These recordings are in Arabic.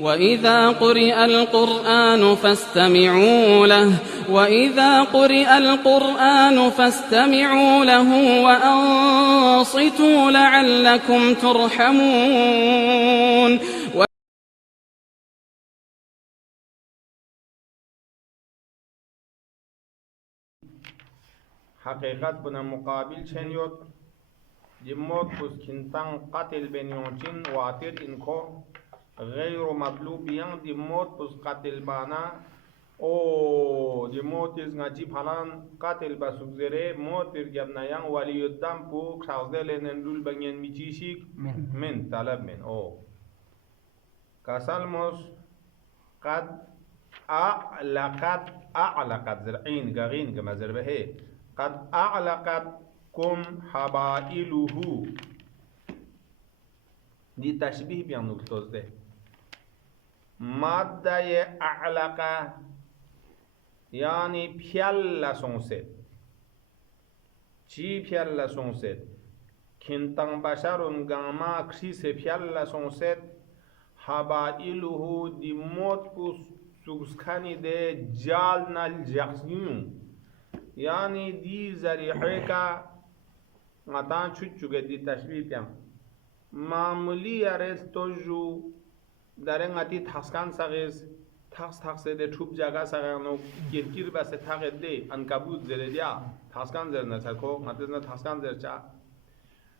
وإذا قرئ القرآن فاستمعوا له وإذا قرئ القرآن فاستمعوا له وأنصتوا لعلكم ترحمون. حقيقت بنا مقابل شنيوت جموت بسكنتان قتل بنيوشين واتر إنكو غير مطلوب ين جموت بس قتل بانا او جموت إزنجي فلان قتل بسوزره موت برجبنا ين ولي الدم بو خازدل نندول بنين ميجيشيك من طلب من او كسالموس قد أعلقت زرعين غين كما زربه قد أعلقتكم حبائله دي تشبيه بيان نقطوز ده مادة أعلقة يعني بيالا سونسد چی بيالا سونسد كنتان بشارون غاما كريس بيالا سونسد حبائله دي موت بس سوسكاني ده جال نال جاكسيون يعني دي زريحة غطان چوچوغه دي تشبيه بيان معمولی ارز توجو داره غطي تخسکان ساغز تخس ده چوب جاگا ساغانو گرگیر بس تاغ ده انکبوت زره دیا تخسکان زر نسکو غطي زن تخسکان زر چا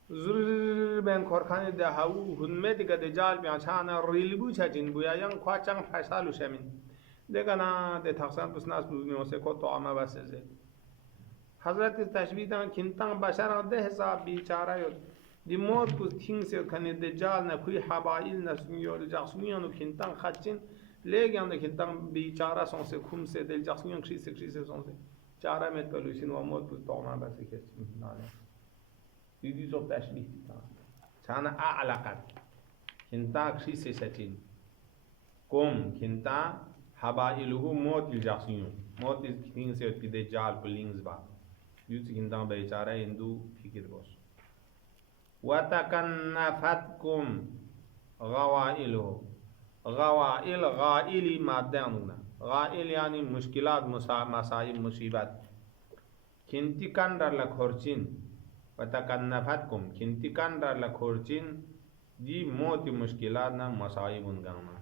زر بین کارخانه ده هاو هنمه دیگه ده جال بیان چانا ریلبو چا جن بویا ین خواچان فشالو شمین دیگه نا ده تخسکان پس ناس بزنیو سے کو تو آمه بس زه حضرت تشبیه دان کنتان بشر ده حساب بیچاره یود دی موت کو تینگ سے کنه دجال نه کوئی حبائل نسنیو جاسمیان و کنتان خچین لیگان ده کنتان بیچاره سون سے کم سے دل جاسمیان کریس سون سے چاره مت پلوشین و موت کو توما بس که نه دیدی سو تشبیه دیتا چانا اعلقت کنتا کریس سچین کم کنتا حبائله موت جاسمیان موت تینگ سے پی دجال پلینگز با يوتي كندان بيچاره هندو فكر بوس وتكنفتكم غوائله غوائل غائلي مادانونا غائل يعني مشكلات مصائب مصيبات كنتي كندر لخورچين وتكنفتكم كنتي كندر لخورچين دي موت مشكلات نا مصائب غاما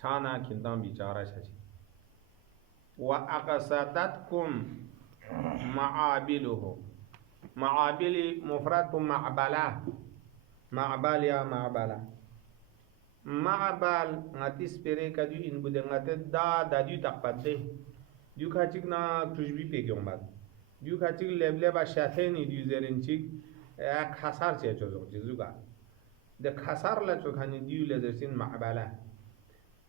छाना किंतन बिचारा छची وأقصدتكم معابله معابل مفرد معبلة معبل يا معبلة معبل ngati spere kadu in bude ngate da du takpade du khachik na tujbi pe gyombat du khachik leble ba shatheni du zerenchik ek khasar che chozo jizuga de khasar la chokhani du lezersin معبلة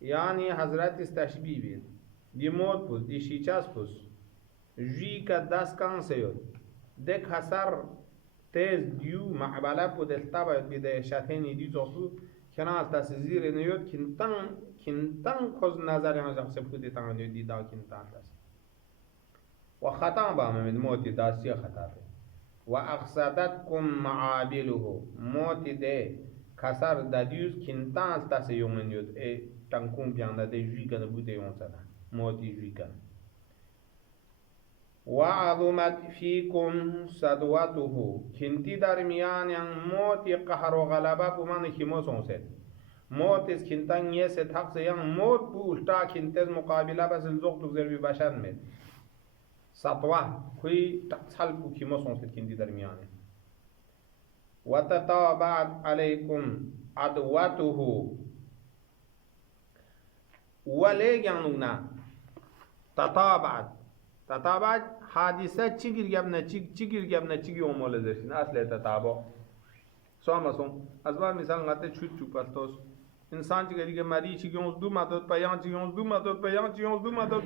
yani hazrat istashbih bid دی موت پوز دی شیچاس پوز جی کا دست کان سیود دک حسر تیز دیو معباله پو دلتا باید بیده شاتینی دیو زوسو کنال تاس زیر نیود کنتن خوز نظر یان جاق سب کودی تان دیو دی داو کنتن تاس و خطا با ممید موتی داستی خطا پی و اقصدتکم معابله موتی ده خسر دادیوز کنتن تاس یومن یود ای تنکون پیانده ده جی کنه بوده یون سده موتی جویکن وعظمت فيكم صدوته كنتي درميان yang موتی قهر و غلبه بمان خیمو سونسد موت اس كنتان يس تحقس yang موت بولتا كنتز مقابله بس الزوق تغزر ببشر مد سطوه كوي تحصل بو خیمو سونسد كنتي درميان وتتابعت عليكم عدوته وليجانونا تتابعت حادثه چیگیر گبنه چیگی اومال درشین اصل تتابع سوامسون از بار مثال غته چوت پاستوس انسان چیگری که مری چیگونز دو مدد پیان چیگونز دو مدد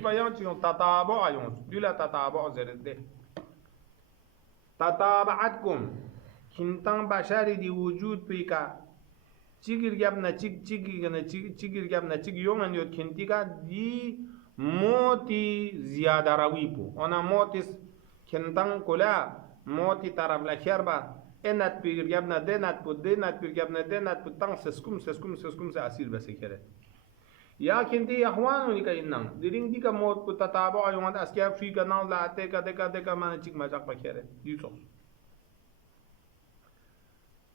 پیان چیگون تتابع ایونز دولا تتابع زرده تتابعتكم کنتان بشری دی وجود پیکا چیگیر گبنه چیگ یومن یود کنتی کا دی موتی زیاده روی پو اونا موتیس کنتان کلا موتی طرف لکر با انات پیگرگبنا دینات پیگرگبنا دینات تang seskum se asir besekere ya kinti ahwan ni ka innang diring di ka mot pu tatabo ayong askia free ka naw la ate ka deka man chik majak pakere yuso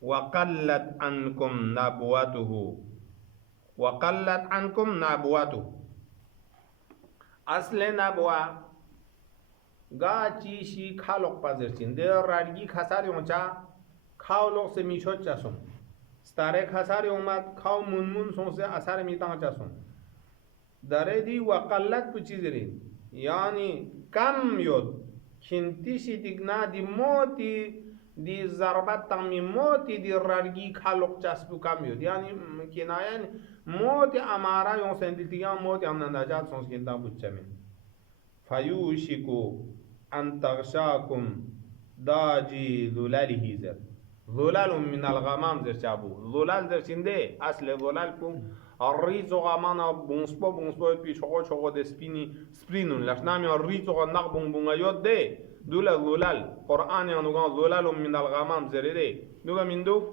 wa qallat ankum nabwatuhu asle nabwa ga chi shi khalok pazerchin de radgi khasari oncha khaulok se michot chasum stare khasari omat khau mun song se asar mi tang chasum dare di wa qallat puchizrin yani kam yod kinti shi digna di moti di zarbat tang mi moti di radgi khalok chaspu kam yod yani kinayan moti amara yon senditiyan moti amnandajat song kinta puchamin fayushiku أن تغشاكم داجي ظلالي زر ظلال من الغمام زر شابو ظلال زر شنده أصل ظلال كم الريز غمانا بونسبو بي شوكو ده سبرينون لشنامي الريز غنق بونغا يود ده دولا ظلال قرآن يانوغان ظلال من الغمام زر ده دوغا من دو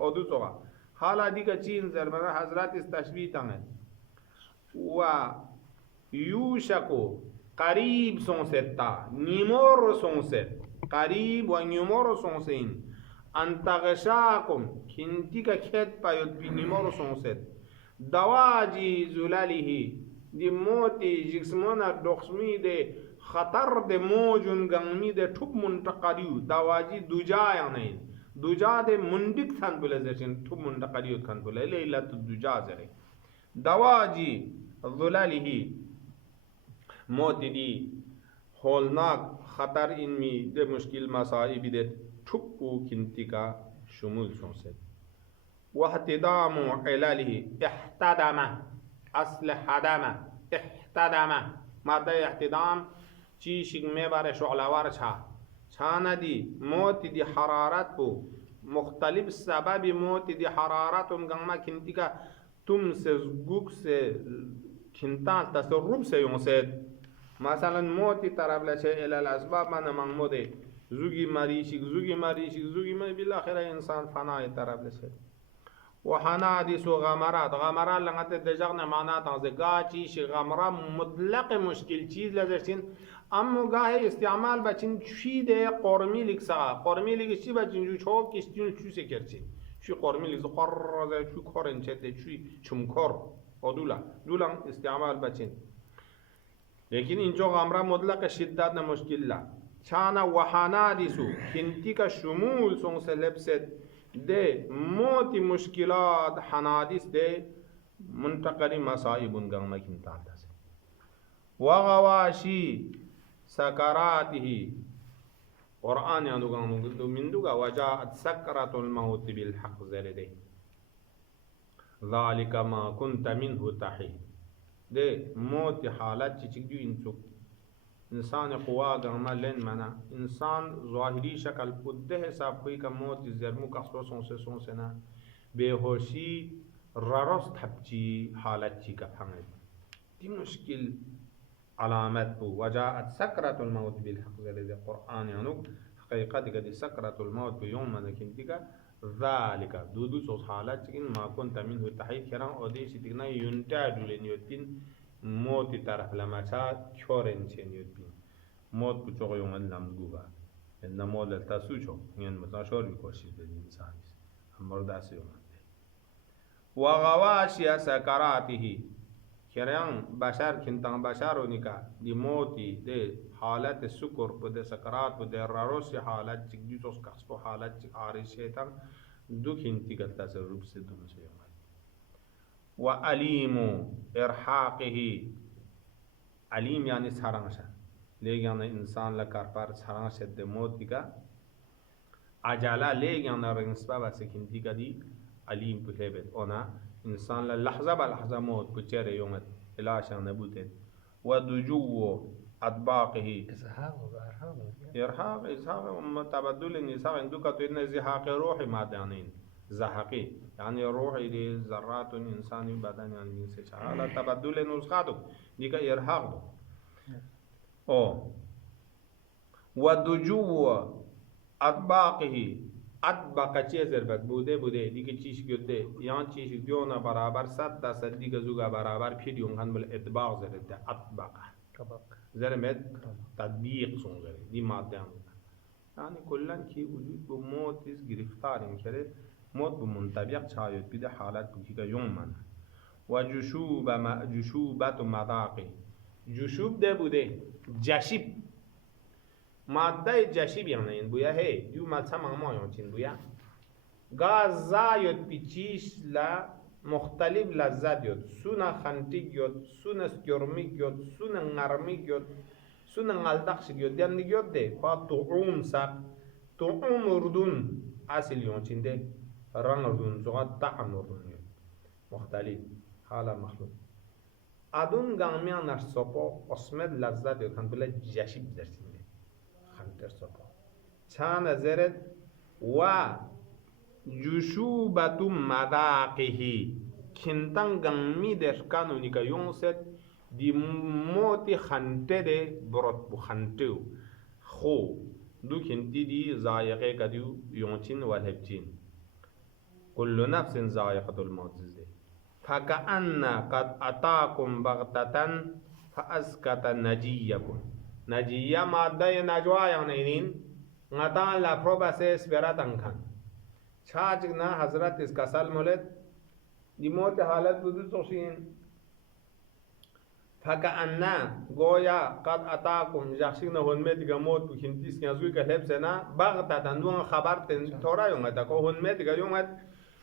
أدو سوغا حالا ديكا چين زر منا حضرات استشبيه تانه و يوشكو قریب سون ستا نیمور سون ست قریب و نیمور سون سین انتغشاکم کنتی کا کھت پایوت پی نیمور سون ست دواجی زلالیه دی موتی جسمونا دخسمی ده خطر ده موجون گنمی ده ٹھوب منتقلیو دواجی دوجا یعنی دوجا ده مندک تھن بله زرشن ٹھوب منتقلیو تھن بله لیلت دوجا زره دواجی زلالیه موت دی هولناک خطر اینمی ده مشکل مسائبی ده ٹھپو کنتی کا شمول سونسد واحتدام علاله احتدام اصل حدام احتدام ماده احتدام چی شگمه بار شعلوار چھانا دی موت دی حرارت کو مختلف سبب موت دی حرارت گنما کنتی کا تم سے گوک سے کنتا تصرف سے یونسد مثلا موتی طرف لشه الى الاسباب من محموده زوگی مریشی بالاخره انسان فنای طرف لشه و حنادث و غمرات لغت دجاغنا معنات از گاچیش غمرا مطلق مشکل چیز لذشتین اما گاه استعمال بچین چی ده قرمی لیک چی بچین جو چوک کشتین چو سکرچین چی قرمی لیک قرر چو کورنچه چی چمکور دولا استعمال بچین لیکن اینجا غمره مطلق شدت مشکل لا چانا و حنادثو کنتی کا شمول سون سے لبست ده موتی مشکلات حنادث ده منتقلی مصائب گنگا کنتان دست و غواشی سکراته قرآن یادو گنگا مندو گا وجاءت سکرات الموت بالحق زرده ذالک ما كنت منه تحید ده موت حالت چیچک جو انسان قوا گرما لین منا انسان ظاهری شکل پده حساب کوئی کا موت زرمو کسرو سون سے نا بے ہوشی ررس تھپچی حالت چی کا پھنگ دی مشکل علامت بو وجاءت سکرات الموت بالحق زرد قرآن یعنی حقیقت کا دی سکرات الموت بیوم مدکن دی کا ذالک دودو سوس حالات چکن ما کنت منه تحید کران او دیشی تکنا یونتا دولین یوتین موتی طرف لما چا کورن چین یوتین موت کو چوغ یومن لمگو با ان موت لتاسو چو ین متاشور بکوشید دی انسانیس امر داسی یومن دی و غواشی سکراته کران بشر کنتان بشارو نکا دی موتی دی حالت سکر پده سکرات پده راروس حالت چک دیسوس کسپو حالت چک آری شیطان دو کنتی کا تصرف سے دو سے یومن و علیم ارحاقه علیم یعنی سرانشا لیکن انسان لکار پر سرانشا دی موتی کا عجالا لیکن رنسپا بس کنتی کا دی علیم پہلے بیت اونا انسان لحظه بلحظه موت بچره يومت الاشا نبوتن ودجو اطباقه ارهاق تبدل النساء عندك تن زهاق روحي مادانين زهقي يعني روحي دي ذرات انساني بدن يعني جنس على تبدل نسخاتو ديك ارهاق او ودجو اطباقه أطبق چیزر بد بوده دیگه چیش گده یا چیش دیونا برابر 100% دیگه زوگا برابر پیدیون خان بل اطباق زرده أطبق زرمت تطبیق سون زره دی ماده هم یعنی کلن کی وجود به موت از گرفتار کرده موت به منطبق چایت بیده حالت بودی که یوم من و جشوبت و مذاقی جشوب ده بوده جشیب ماده جشیب یعنی این بویا هی دیو ملسا ماما یونچین بویا گاز زایت پیچیش لا مختلف لذت یود سونا خنتیگ یود سونا سکرمیگ یود سونا نرمیگ یود سونا غلطخش یود دیان یود ده فا طعوم ساق طعوم اردون اصل یونچین ده رنگ اردون زغاد طعم اردون یود مختلف حالا مخلوق ادون گامیان نش سپا اسمت لذت یود کن بلا جشیب درسین ده خنتر سپا چان ازرد و جشوبت مذاقه کنتان گمی درکانو نیکا یونست دی موتی خنته ده برات بو خنتهو خو دو کنتی دی زایقه کدیو یونچین و الهبچین كل نفس ذائقة الموت فكأن قد أتاكم بغتة فأسكت نجيكم نجيا مادة نجوا يعني نتان لفرو بسيس براتن كان چاچنا حضرت اس کسل مولد دی موت حالت بدو توشین فكأن گویا قد أتاكم جاکشین هنمت دیگه موت بکن تیس کنزوی که لب سنا بغتة دون خبر تن تورا یونگتا کو هنمت دیگه یونگت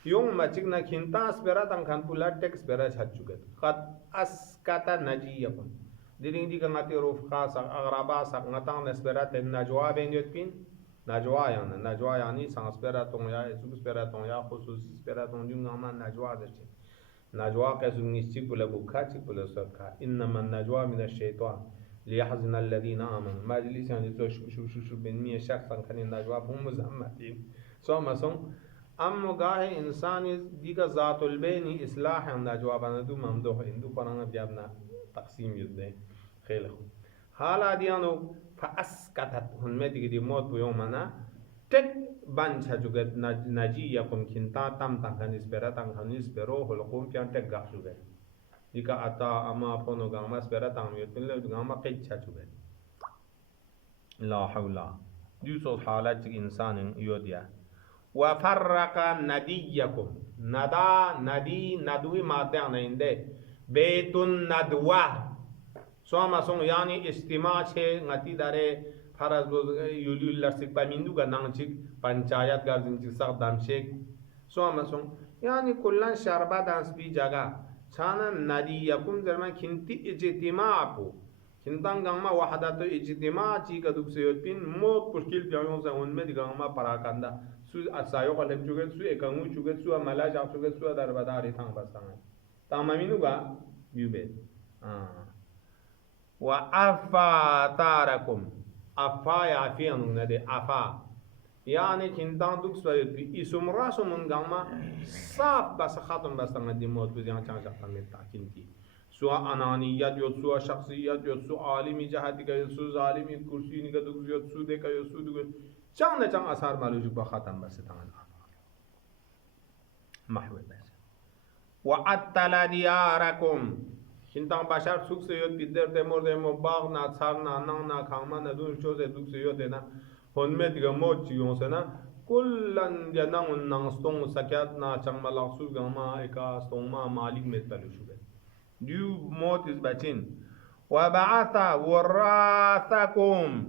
يوم ما تجينا كنتا سبراتان كان بولا تكس برا شاتشوكت قد أسكت نجيكم دين دي كناتي رفقا سق أغرابا سق نتان سبرات النجوا بين يتبين نجوا يعني سان سبراتون يا سوق سبراتون يا خصوص سبراتون دين نعم نجوا دشين نجوا كزوم نشيك بولا بوكاتي بولا سبكا إنما النجوا من الشيطان ليحزن الذين آمنوا ما جلس يعني شو بين 100 شخصا كان النجوا هم مزمتين سو ما سون اما گاه انسانی دیگه ذات البین اصلاح هم نجواب ندو ممدوح اندو قرآن بیابنا تقسیم یده خیلی خوب حالا دیانو فاسکتت هنمه دیگه دی موت بیومنا تک بند چجوگت نجی یکم کنتا تم تنگنیس برا تنگنیس برو حلقوم پیان تک گاه شوگت دیگه اتا اما پونو گاماس برا تنگیت پنله گاما قید چجوگت لا حولا دیوسو حالت چک انسان یودیا وفرق نديكم ندي ندوي مادة عنده بيت الندوة سوما سون يعني استماع شيء نتي داره فرض يولي لرسك بميندو غنانچك پنچایت گردنچك سخت دمشك سوما سون يعني كلن شربا دانس بي جگہ چانا نديكم زرما كنتي اجتماع بو كنتان گاما وحدت اجتماع چی کدوب سيوت پين موت مشکل پیاون سے ان میں گاما پراکندا سو اسایو قلب چوگت سو اکانگو چوگت سو ملا جاب چوگت سو در بداری تھان بسان تامامینو گا بیوبet وافا تارکم افا یافین ندے افا یعنی كنتان دوک سویت بی اسم راسو من گاما صاف بس ختم بسان دی موت بزیان چان شخصا میں تاکینتی سوا انانیت یود سوا شخصیت یود سوا عالمی جهتی که یود سوا ظالمی کرسی نگه دوگ یود سوا دکا یود سوا دوگ چند چند اثار مالوجی با ختم بس تمام محو بس وعطل دیارکم شنتان بشر سوک سے یود بیدر تمور دمو باغ نا چار نا نان نا کاما ندون شو سے دوگ سے یود نا هنمه دیگه موت چیون سے نا کلن جنان نانستون سکیت نا چنگ ملاقصو گاما اکا استوما مالک میتلو شو ديو موت باتين وبعث وراثكم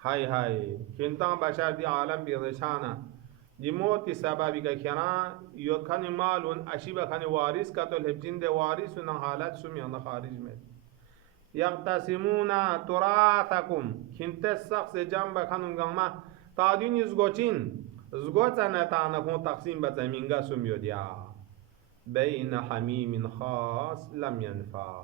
هاي كنتان بشر دي عالم بيرشانا دي موت سببي كنا يكن مال اشيبا كان وارث كتل هبجين دي وارث ون حالات سميان خارج میں يقتسمون تراثكم كنت الشخص جنب كانوا غما تادين يزغوچين زغوچنا تانا كون تقسيم بتمينغا سميو ديا بين حميم خاص لم ينفع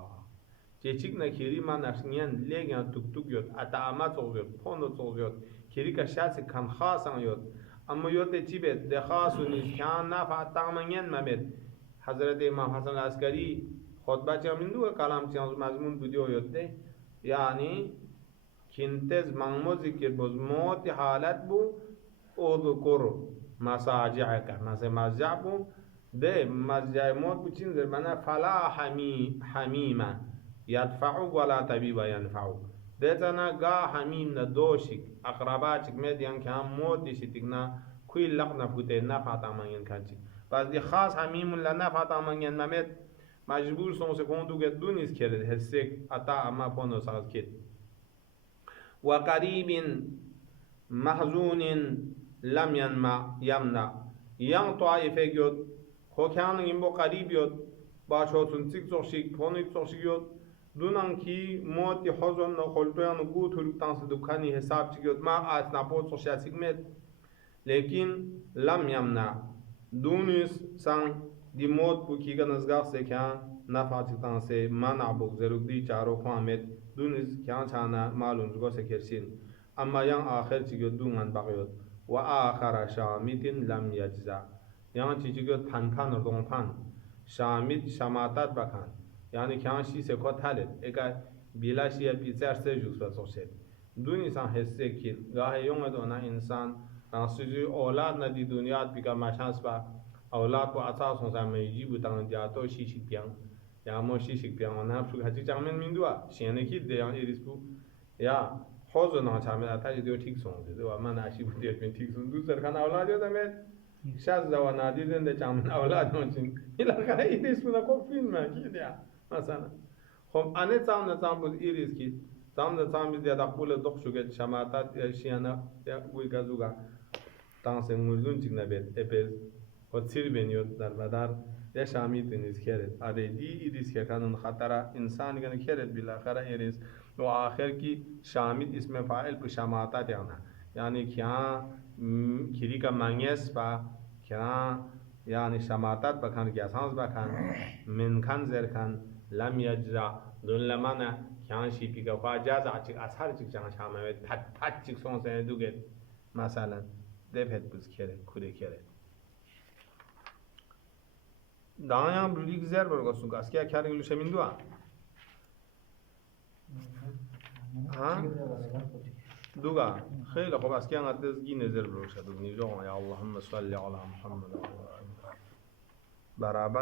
چیچیک نکیری ما نشنین لیگن توک توک یود اتعامت اوزید پوند اوزید کیری که شاسی کن خاصن یود اما یود چی بید ده خاص و نیشان نفع تامنین ممید حضرت امام حسن عسکری خطبه چامندو کلام چیز مضمون بودیو یود ده یعنی کنتز منمو ذکر بز موت حالت بو اذکر مساجعك مثل مزجع بو ده مزجع موت بچين زر بنا فلا حميمة يدفعوك ولا طبيب ينفعوك ده تنا غا حميم ندوشك أقرباتك مديان كان موت دي شتكنا كل لقنا فتين نفع تامانين كانتك بس دي خاص حميم لنفع تامانين نمت مجبور سون سكوندو گدونيس كرد هسك أتا أما فونو ساز كد وقريب محزون لم يمنع yang طائفه گيوت خو كان يمبو قريب يوت باشوتون تيك زوشيك فونيك زوشيك يوت دونان كي موت حزن خلطيان گوت هلوتانس دكاني حساب چيگيوت ما آسنا بوت سوشياسيك مت لكن لم يمنع دونيس سان دي موت بو كيگا نزگاق سے كان نفع چيگتان سے منع بوك زروك دي چارو خوامت دونيس كان چانا معلوم زگو سے کرسين اما yang آخر چيگيوت دونان باقيوت وآخر شامت لم يجزع yang چيگيوت پان ردون پان شامت شماتات بکن يعني كان شي سكو تالت اگه بلا شي بيزار سجوس بسوشت دوني سان حسه كين گاه يوم دونا انسان راسجي اولاد ندي دنيا بيگا مشانس با اولاد کو اساس سان ميجي بوتان جاتو شي شي بيان يا مو شي شي بيان انا فلو حتي جامن ميندوا شينه كي دي ان ايريسبو يا خوزو نا چامن اتا ديو ٹھیک سون دي و ما ناشي بودي بين ٹھیک سون دوسر كان اولاد يدمت شاز دوا ناديدن ده چامن اولاد نوچين الى كان ايريسبو نا کو فيلم كي دي مثلا خب انه تام نتام بود ایریز کی تام نتام بید یا قول دخ شوگه شماتات شیانا گوی گازوگا تانسه مولدون چیگ نبید اپیز و تیر بینیود در بدر یا شامی تنیز کرد آره دی ایریز که کنن خطره انسان کنه کرد بالاخره ایریز و آخر کی شامی اسم فاعل پر شماتات یعنی کیا کری کا منگیس پا کیا يعني شماتات بكان جاسانس بكان من كان زركان لم يجزع دون لمانا كان شي بيكا فاجازع چيك اثار چيك جان شامت پت چيك سون سن دوگت مثلا دبهت بز كره كوده كره دانيا بليك زر برگسون اسكيا كاري لوش من دوا ها دوغا خیلی خوب اسكيا نتز گي نظر بروش دو نيجو يا اللهم صل على محمد برابر